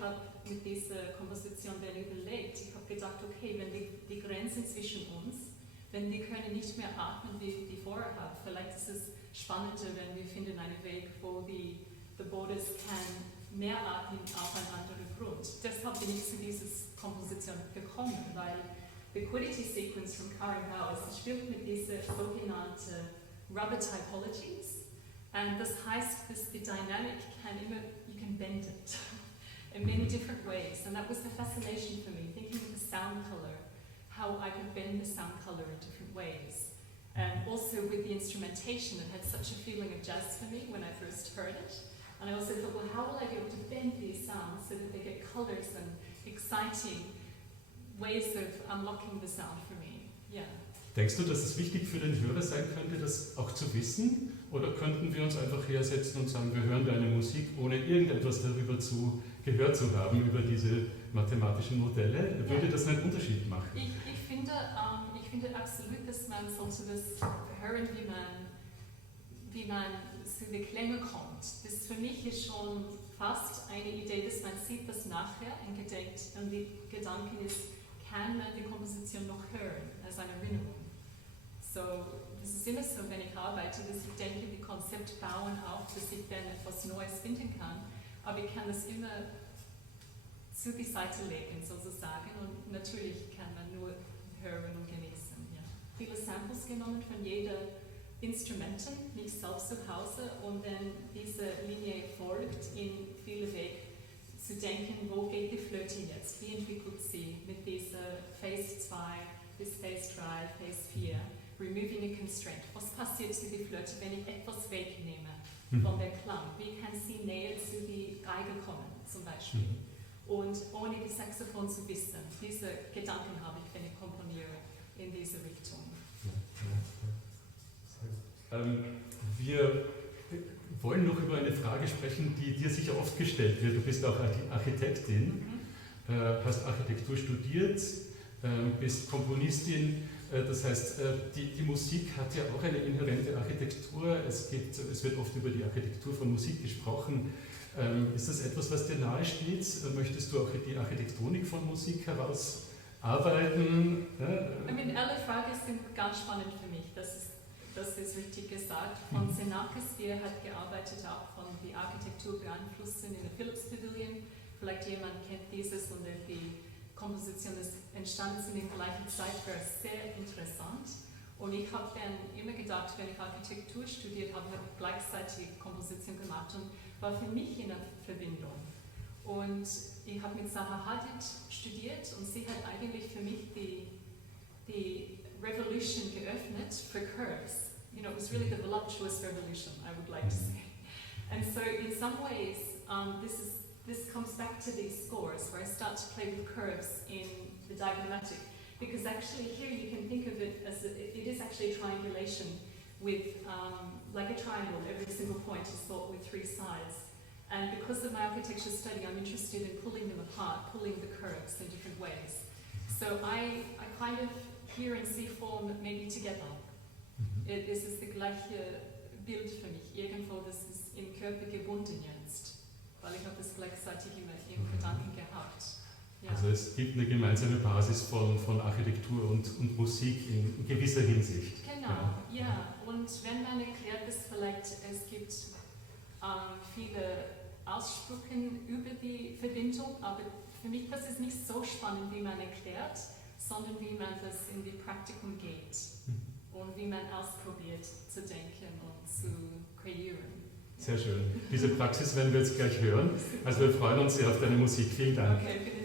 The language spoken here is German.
habe mit dieser Komposition dann überlegt, ich habe gedacht, okay, wenn die Grenzen zwischen uns, wenn wir können nicht mehr atmen wie vorher, vielleicht ist es spannender, wenn wir finden einen Weg, wo die borders kann mehr atmen auf einen anderen Grund. Deshalb bin ich zu dieser Komposition gekommen, weil the Quiddity sequence from Karen Bowers spielt mit dieser sogenannten rubber typologies. And das heißt, dass the dynamic you can bend it in many different ways. And that was the fascination for me, thinking of the sound color, how I could bend the sound color in different ways. And also with the instrumentation, it had such a feeling of jazz for me when I first heard it. And I also thought, well, how will I be able to bend these sounds so that they get colors and exciting ways of unlocking the sound for me? Yeah. Denkst du, dass es wichtig für den Hörer sein könnte, das auch zu wissen? Oder könnten wir uns einfach hersetzen und sagen, wir hören deine Musik, ohne irgendetwas darüber gehört zu haben, über diese mathematischen Modelle? Würde das einen Unterschied machen? Ich finde absolut, dass man sollte das hören, wie man zu den Klängen kommt. Das für mich ist schon fast eine Idee, dass man sieht, was nachher entdeckt und die Gedanken ist, kann man die Komposition noch hören, als eine Erinnerung. So, das ist immer so, wenn ich arbeite, dass ich denke, die Konzepte bauen auf, dass ich dann etwas Neues finden kann, aber ich kann das immer zu die Seite legen, sozusagen, und natürlich kann man nur hören und genießen. Ja. Viele Samples genommen von jeder Instrumenten, nicht selbst zu Hause, und dann diese Linie folgt in viele Wege zu denken, wo geht die Flöte jetzt, wie entwickelt sie mit dieser Phase 2 bis Phase 3, Phase 4, removing a constraint. Was passiert zu der Flöte, wenn ich etwas wegnehme von der Klang? Wie kann sie näher zu die Geige kommen, zum Beispiel? Und ohne die Saxophon zu wissen, diese Gedanken habe ich, wenn ich komponiere in diese Richtung. Wir wollen noch über eine Frage sprechen, die dir sicher oft gestellt wird. Du bist auch Architektin, hast Architektur studiert, bist Komponistin. Das heißt, die Musik hat ja auch eine inhärente Architektur. Es wird oft über die Architektur von Musik gesprochen. Ist das etwas, was dir nahe steht? Möchtest du auch die Architektonik von Musik herausarbeiten? Alle Fragen sind ganz spannend für mich. Das ist richtig gesagt. Von Xenakis, der hat gearbeitet auch von die Architektur beeinflussen in der Philips Pavilion. Vielleicht jemand kennt dieses, und die Komposition ist entstanden in der gleichen Zeit, wäre sehr interessant. Und ich habe dann immer gedacht, wenn ich Architektur studiert habe, habe ich gleichzeitig Komposition gemacht und war für mich in einer Verbindung. Und ich habe mit Zaha Hadid studiert, und sie hat eigentlich für mich die Revolution geöffnet für curves. You know, it was really the voluptuous revolution, I would like to say. And so in some ways, this comes back to these scores where I start to play with curves in the diagrammatic, because actually here you can think of it as it is actually a triangulation with like a triangle. Every single point is thought with three sides, and because of my architecture study, I'm interested in pulling them apart, pulling the curves in different ways. So I kind of hear and see form maybe together. Es ist das gleiche Bild für mich, irgendwo, das ist im Körper gebunden jetzt, weil ich habe das gleichzeitig immer im Gedanken gehabt. Ja. Also es gibt eine gemeinsame Basis von Architektur und Musik in gewisser Hinsicht. Genau, ja. Und wenn man erklärt, dass vielleicht es gibt viele Aussprüche über die Verbindung, aber für mich das ist nicht so spannend, wie man erklärt, sondern wie man das in die Praktikum geht und wie man ausprobiert zu denken und zu kreieren. Sehr schön. Diese Praxis werden wir jetzt gleich hören. Also wir freuen uns sehr auf deine Musik. Vielen Dank. Okay,